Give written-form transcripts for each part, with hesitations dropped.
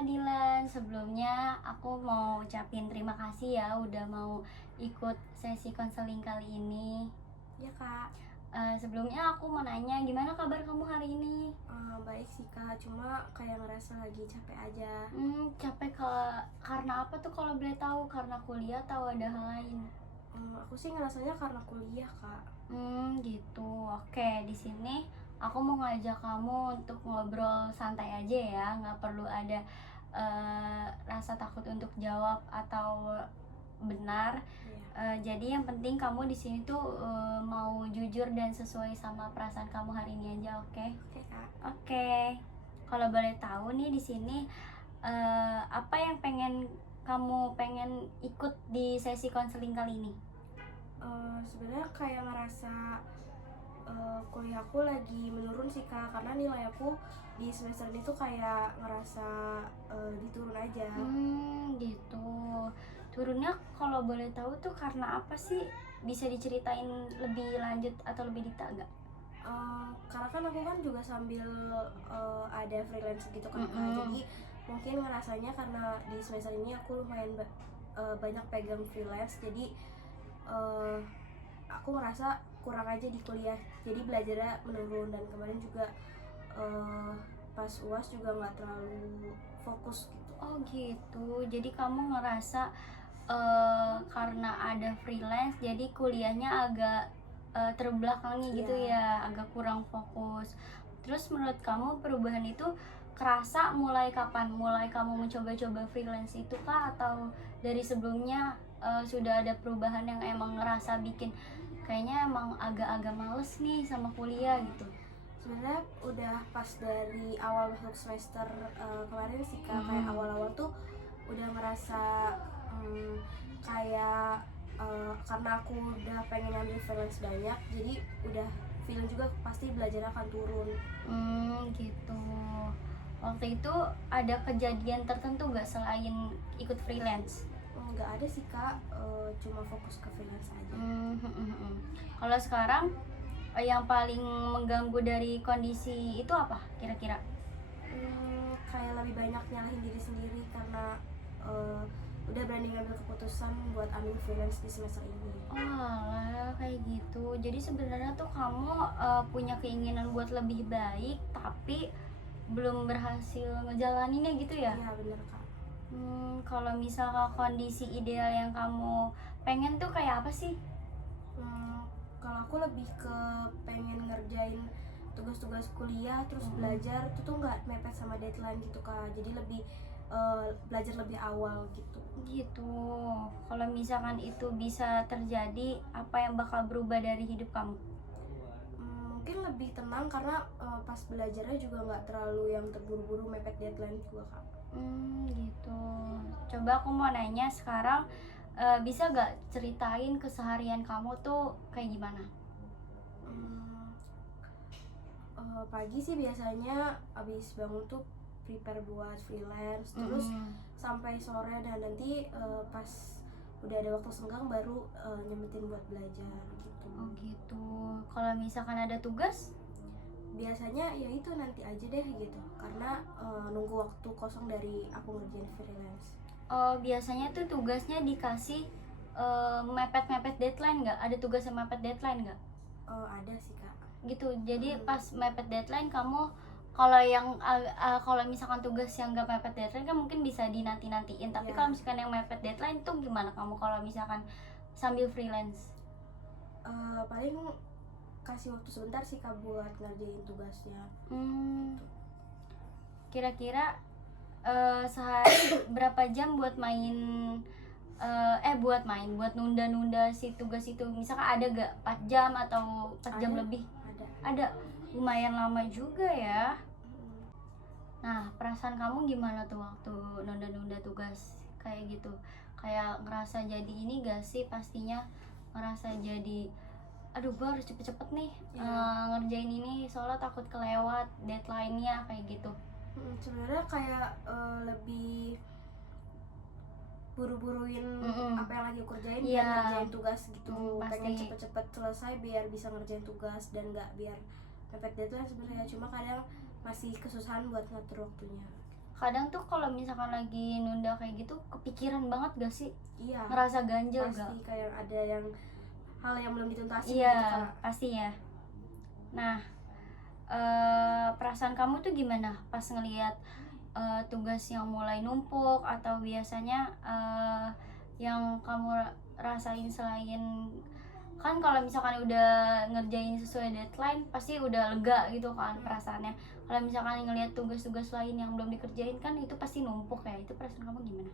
Kak Dilan, sebelumnya aku mau ucapin terima kasih ya udah mau ikut sesi konseling kali ini. Ya kak. Sebelumnya aku mau nanya gimana kabar kamu hari ini? Baik sih kak, cuma kayak ngerasa lagi capek aja. Capek karena apa tuh kalau boleh tahu? Karena kuliah atau ada hal lain? Aku sih ngerasanya karena kuliah kak. Gitu. Oke, di sini aku mau ngajak kamu untuk ngobrol santai aja ya, nggak perlu ada rasa takut untuk jawab atau benar. Iya. Jadi yang penting kamu di sini tuh mau jujur dan sesuai sama perasaan kamu hari ini aja, oke? Oke kak. Oke. Kalau boleh tahu nih di sini apa yang kamu pengen ikut di sesi konseling kali ini? Sebenarnya kayak ngerasa kuliahku lagi menurun sih kak, karena nilai aku di semester ini tuh kayak ngerasa diturun aja. Gitu. Turunnya kalau boleh tahu tuh karena apa sih? Bisa diceritain lebih lanjut atau lebih detail nggak? Karena kan aku kan juga sambil ada freelance gitu kan kak, jadi mungkin ngerasanya karena di semester ini aku lumayan banyak pegang freelance, jadi uh, aku ngerasa kurang aja di kuliah, jadi belajarnya menurun. Dan kemarin juga uh, pas UAS juga nggak terlalu fokus gitu. Oh gitu. Jadi kamu ngerasa karena ada freelance jadi kuliahnya agak terbelakangi gitu ya, agak kurang fokus. Terus menurut kamu perubahan itu kerasa mulai kapan? Mulai kamu mencoba-coba freelance itu kah atau dari sebelumnya sudah ada perubahan yang emang ngerasa bikin kayaknya emang agak-agak males nih sama kuliah gitu? Sebenarnya udah pas dari awal masuk semester kemarin sih kak, kayak awal-awal tuh udah ngerasa kayak karena aku udah pengen ngambil freelance banyak, jadi udah feeling juga pasti belajar akan turun. Gitu. Waktu itu ada kejadian tertentu gak selain ikut freelance? Nggak ada sih kak, cuma fokus ke freelance aja. Kalau sekarang yang paling mengganggu dari kondisi itu apa kira-kira? Kayak lebih banyak nyalahin diri sendiri karena udah berani ngambil keputusan buat ambil freelance di semester ini. Oh alah, kayak gitu. Jadi sebenarnya tuh kamu punya keinginan buat lebih baik tapi belum berhasil ngejalaninnya gitu ya? Iya bener kak. Kalau misalnya kondisi ideal yang kamu pengen tuh kayak apa sih? Kalau aku lebih ke pengen ngerjain tugas-tugas kuliah terus belajar itu tuh nggak mepet sama deadline gitu kak, jadi lebih belajar lebih awal gitu. Gitu. Kalau misalkan itu bisa terjadi, apa yang bakal berubah dari hidup kamu? Mungkin lebih tenang karena pas belajarnya juga nggak terlalu yang terburu-buru mepet deadline juga kak. Gitu. Coba aku mau nanya sekarang, bisa gak ceritain keseharian kamu tuh kayak gimana? Pagi sih biasanya abis bangun tuh prepare buat freelance, terus sampai sore, dan nanti pas udah ada waktu senggang baru nyempetin buat belajar gitu. Oh gitu. Kalau misalkan ada tugas? Biasanya ya itu nanti aja deh gitu, karena nunggu waktu kosong dari aku ngerjain freelance. Biasanya tuh tugasnya dikasih mepet-mepet deadline nggak? Ada tugas yang mepet deadline nggak? Ada sih kak. Gitu. Jadi pas mepet deadline kamu kalau misalkan tugas yang nggak mepet deadline kan mungkin bisa dinanti-nantiin. Tapi kalau misalkan yang mepet deadline tuh gimana kamu kalau misalkan sambil freelance? Paling kasih waktu sebentar sih kak buat ngerjain tugasnya. Kira-kira sehari berapa jam buat buat nunda-nunda si tugas itu? Misalkan ada gak 4 jam atau 4 jam lebih? Ada. Lumayan lama juga ya. Nah, perasaan kamu gimana tuh waktu nunda-nunda tugas kayak gitu? Kayak ngerasa jadi ini gak sih? Pastinya ngerasa jadi aduh gue harus cepet-cepet nih ngerjain ini soalnya takut kelewat deadline-nya kayak gitu. Sebenarnya kayak lebih buru-buruin apa yang lagi aku kerjain biar ngerjain tugas gitu. Pengen cepet-cepet selesai biar bisa ngerjain tugas dan nggak biar mepet deadline sebenarnya. Cuma kadang masih kesusahan buat ngatur waktunya. kadang tuh kalau misalkan lagi nunda kayak gitu kepikiran banget gak sih, Iya, ngerasa ganjel pasti gak? kayak ada yang hal yang belum dituntasin Iya gitu Kak. pasti ya. Nah perasaan kamu tuh gimana pas ngelihat tugas yang mulai numpuk, atau biasanya yang kamu rasain selain, kan kalau misalkan udah ngerjain sesuai deadline pasti udah lega gitu kan perasaannya. Kalau misalkan ngelihat tugas-tugas lain yang belum dikerjain kan itu pasti numpuk ya, itu perasaan kamu gimana?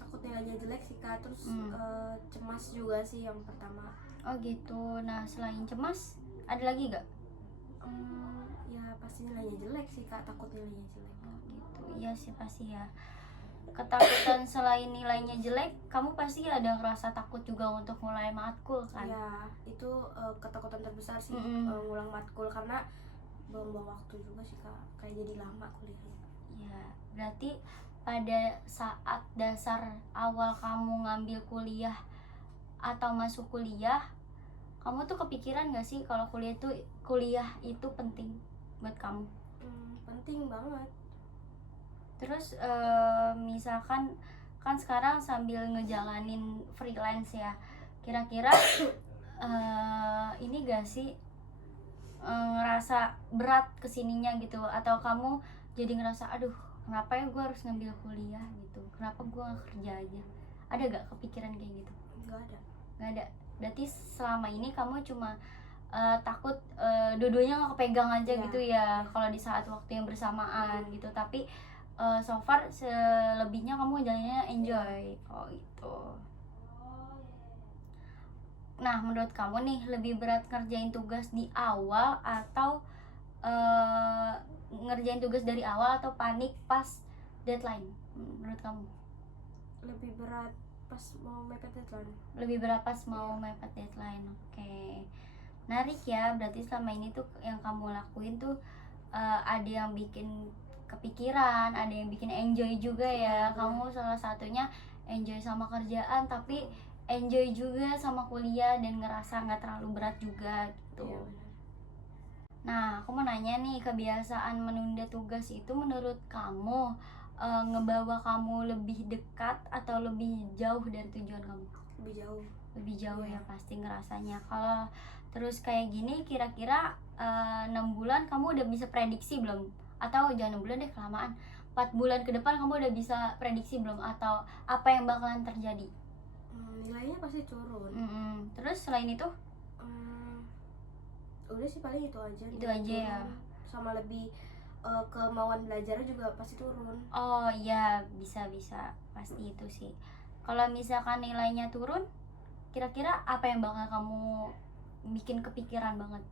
Takut nilainya jelek sih Kak, terus Hmm. cemas juga sih yang pertama. Oh gitu. Nah selain cemas ada lagi gak? Ya pasti nilainya jelek sih Kak, takut nilainya jelek. Oh gitu, iya sih pasti ya. Ketakutan selain nilainya jelek, kamu pasti ada ngerasa takut juga untuk mulai matkul kan? Ya itu ketakutan terbesar sih, Mm-mm. ngulang matkul, karena buang-buang waktu juga sih Kak, kayak jadi lama kuliahnya. Ya, berarti pada saat dasar awal kamu ngambil kuliah atau masuk kuliah, kamu tuh kepikiran gak sih kalau kuliah itu penting buat kamu? Penting banget. Terus misalkan kan sekarang sambil ngejalanin freelance ya, kira-kira ini gak sih ngerasa berat kesininya gitu, atau kamu jadi ngerasa aduh kenapa ya gue harus ngambil kuliah gitu, kenapa gue gak kerja aja, ada gak kepikiran kayak gitu? Nggak ada. Nggak ada. Berarti selama ini kamu cuma takut dua-duanya nggak kepegang aja Iya. gitu ya kalau di saat waktu yang bersamaan gitu, tapi so far selebihnya kamu jalannya enjoy. Oh gitu. Nah menurut kamu nih lebih berat ngerjain tugas di awal atau ngerjain tugas dari awal atau panik pas deadline menurut kamu? Lebih berat pas mau mepet deadline. Lebih berat pas mau mepet deadline. Oke. Menarik ya, berarti selama ini tuh yang kamu lakuin tuh ada yang bikin kepikiran, ada yang bikin enjoy juga ya. Kamu salah satunya enjoy sama kerjaan, tapi enjoy juga sama kuliah dan ngerasa nggak terlalu berat juga gitu. Iya, benar. Nah, aku mau nanya nih, kebiasaan menunda tugas itu menurut kamu ngebawa kamu lebih dekat atau lebih jauh dari tujuan kamu? Lebih jauh. Lebih jauh Iya. ya pasti ngerasanya. Kalau terus kayak gini kira-kira 6 bulan kamu udah bisa prediksi belum? Atau jangan 6 bulan deh, kelamaan, 4 bulan ke depan kamu udah bisa prediksi belum? Atau apa yang bakalan terjadi? Nilainya pasti turun. Terus selain itu? Udah sih paling itu aja. Itu nilai aja ya? turun. Sama lebih kemauan belajarnya juga pasti turun. Oh iya, bisa pasti itu sih. Kalau misalkan nilainya turun, kira-kira apa yang bakal kamu bikin kepikiran banget?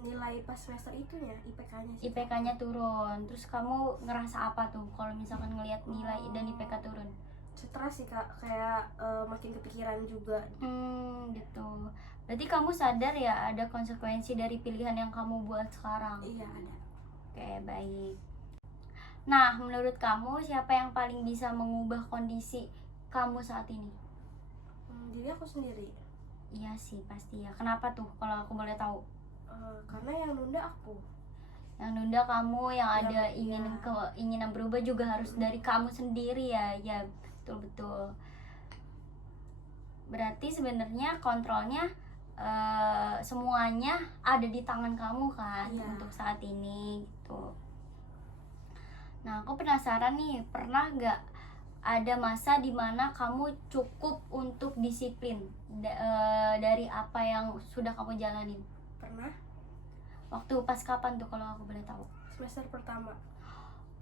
Nilai pas semester itunya, IPK-nya sih. IPK-nya turun, terus kamu ngerasa apa tuh kalau misalkan ngelihat nilai dan IPK turun? Stres sih Kak, kayak makin kepikiran juga. Gitu. Berarti kamu sadar ya ada konsekuensi dari pilihan yang kamu buat sekarang? Iya, ada. Oke, baik. Nah, menurut kamu siapa yang paling bisa mengubah kondisi kamu saat ini? Diri aku sendiri. Iya sih, pasti ya. Kenapa tuh kalau aku boleh tahu? Karena yang nunda aku. Yang nunda kamu, yang ada Iya. keinginan berubah juga harus dari kamu sendiri ya. Ya, betul. Berarti sebenarnya kontrolnya semuanya ada di tangan kamu kan. Iya. Untuk saat ini gitu. Nah, aku penasaran nih, pernah gak ada masa dimana kamu cukup untuk disiplin dari apa yang sudah kamu jalanin? Pernah. Waktu pas kapan tuh kalau aku boleh tahu? Semester pertama.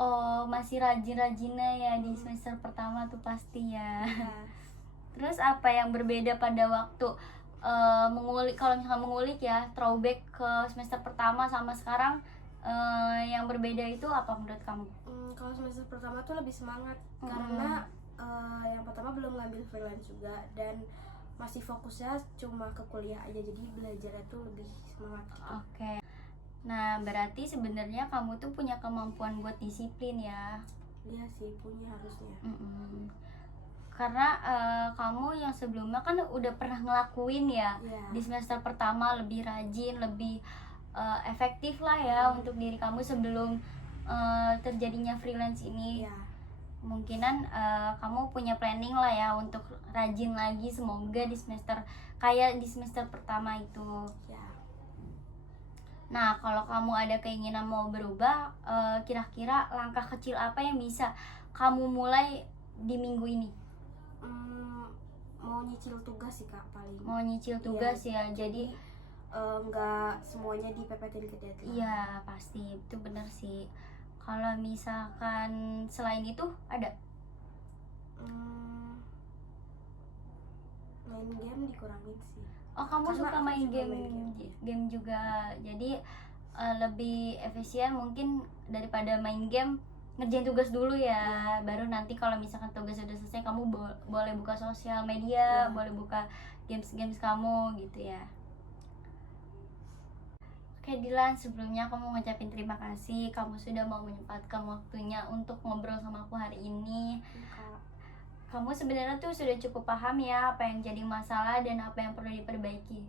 Oh, masih rajin-rajinnya ya di semester pertama tuh pasti ya. Ya. Terus apa yang berbeda pada waktu mengulik, kalau misalnya mengulik ya, throwback ke semester pertama sama sekarang, yang berbeda itu apa menurut kamu? Kalau semester pertama tuh lebih semangat karena yang pertama belum ngambil freelance juga dan masih fokusnya cuma ke kuliah aja, jadi belajarnya tuh lebih semangat gitu. Oke. Nah, berarti sebenarnya kamu tuh punya kemampuan buat disiplin ya. Iya sih, punya harusnya. Karena kamu yang sebelumnya kan udah pernah ngelakuin ya. Iya. Di semester pertama lebih rajin, lebih efektif lah ya untuk diri kamu sebelum terjadinya freelance ini. Iya. Kemungkinan kamu punya planning lah ya untuk rajin lagi, semoga di semester kayak di semester pertama itu. Ya. Nah, kalau kamu ada keinginan mau berubah, kira-kira langkah kecil apa yang bisa kamu mulai di minggu ini? Mau nyicil tugas sih Kak paling. Mau nyicil tugas ya, jadi nggak semuanya dipepetin ke deadline. iya pasti itu bener sih. Kalau misalkan selain itu ada Main game dikurangin sih. oh kamu Karena suka aku main suka game main game. juga, jadi lebih efisien mungkin daripada main game, ngerjain tugas dulu ya, baru nanti kalau misalkan tugas sudah selesai kamu boleh buka sosial media, boleh buka games kamu gitu ya. Oke Dilan, sebelumnya aku mau ngucapin terima kasih kamu sudah mau menyempatkan waktunya untuk ngobrol sama aku hari ini. Kamu sebenarnya tuh sudah cukup paham ya apa yang jadi masalah dan apa yang perlu diperbaiki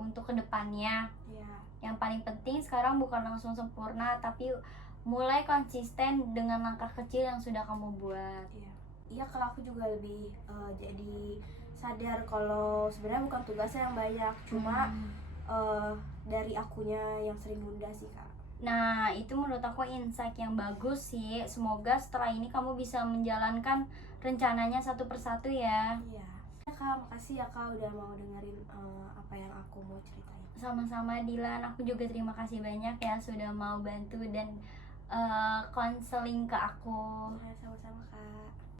untuk kedepannya. Iya. Yang paling penting sekarang bukan langsung sempurna, tapi mulai konsisten dengan langkah kecil yang sudah kamu buat. Iya Kak, aku juga lebih jadi sadar kalau sebenarnya bukan tugasnya yang banyak, cuma dari akunya yang sering nunda sih Kak. Nah, itu menurut aku insight yang bagus sih. Semoga setelah ini kamu bisa menjalankan rencananya satu persatu ya. Iya. Ya Kak, makasih ya Kak udah mau dengerin apa yang aku mau ceritain. Sama-sama Dilan, aku juga terima kasih banyak ya sudah mau bantu dan konseling ke aku. Ya, sama-sama Kak.